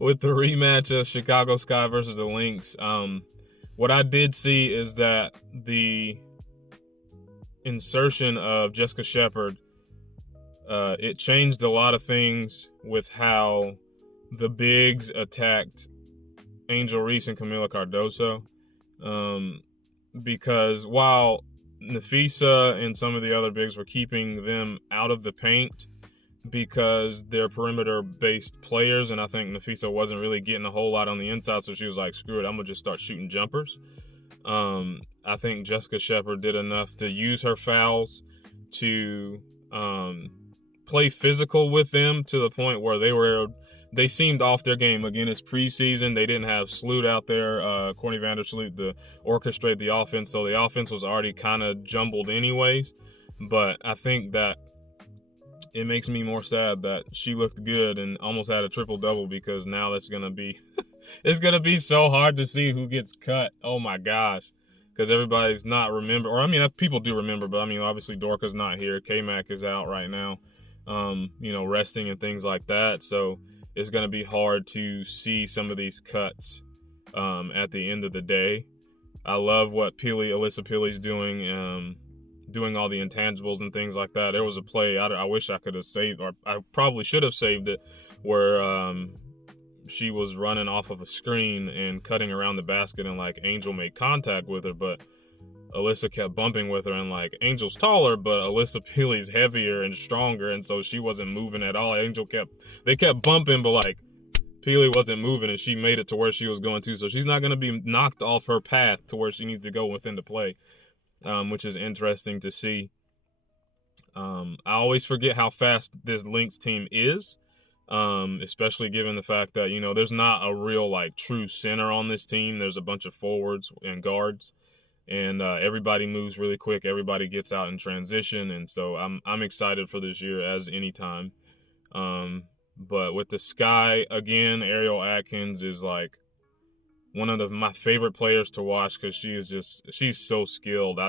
with the rematch of Chicago Sky versus the Lynx. What I did see is that the insertion of Jessica Shepard, it changed a lot of things with how the bigs attacked Angel Reese and Camila Cardoso. Because while Nafisa and some of the other bigs were keeping them out of the paint because they're perimeter-based players, and I think Nafisa wasn't really getting a whole lot on the inside, so she was like, screw it, I'm going to just start shooting jumpers. I think Jessica Shepard did enough to use her fouls to play physical with them to the point where they seemed off their game. Again, it's preseason. They didn't have Sloot out there, Courtney Vandersloot, to orchestrate the offense, so the offense was already kind of jumbled anyways. But I think that it makes me more sad that she looked good and almost had a triple-double, because now that's going to be it's going to be so hard to see who gets cut. Oh, my gosh. Because everybody's not remember. Or, I mean, people do remember, but, I mean, obviously Dorca's not here. K-Mac is out right now, resting and things like that. So it's going to be hard to see some of these cuts at the end of the day. I love what Alyssa Peely's doing all the intangibles and things like that. There was a play I wish I could have saved, or I probably should have saved it, where she was running off of a screen and cutting around the basket, and like Angel made contact with her, but Alyssa kept bumping with her, and like Angel's taller, but Alyssa Peely's heavier and stronger, and so she wasn't moving at all. They kept bumping, but like Peely wasn't moving, and she made it to where she was going to, so she's not going to be knocked off her path to where she needs to go within the play. Which is interesting to see. I always forget how fast this Lynx team is, especially given the fact that, there's not a real, true center on this team. There's a bunch of forwards and guards, and everybody moves really quick. Everybody gets out in transition, and so I'm excited for this year as any time. But with the Sky, again, Ariel Atkins is, one of my favorite players to watch, because she's so skilled.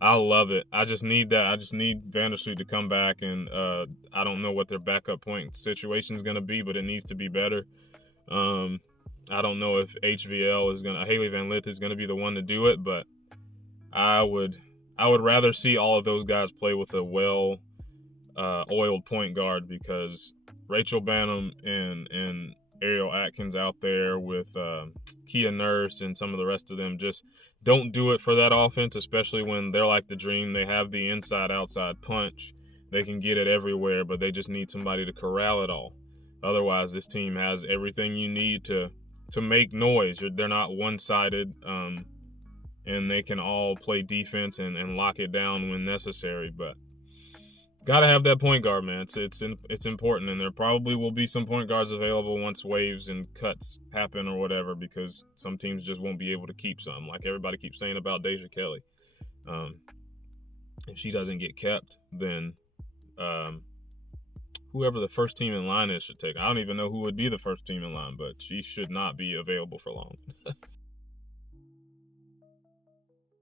I love it. I just need that. I just need Vandersloot to come back, and I don't know what their backup point situation is going to be, but it needs to be better. I don't know if Haley Van Lith is going to be the one to do it, but I would rather see all of those guys play with a oiled point guard, because Rachel Banham and Ariel Atkins out there with Kia Nurse and some of the rest of them just don't do it for that offense, especially when they're like the Dream. They have the inside-outside punch. They can get it everywhere, but they just need somebody to corral it all. Otherwise, this team has everything you need to make noise. They're not one-sided, and they can all play defense and lock it down when necessary, but gotta have that point guard, man. It's important, and there probably will be some point guards available once waves and cuts happen or whatever, because some teams just won't be able to keep some, like everybody keeps saying about Deja Kelly. If she doesn't get kept, then whoever the first team in line is should take. I don't even know who would be the first team in line, but she should not be available for long.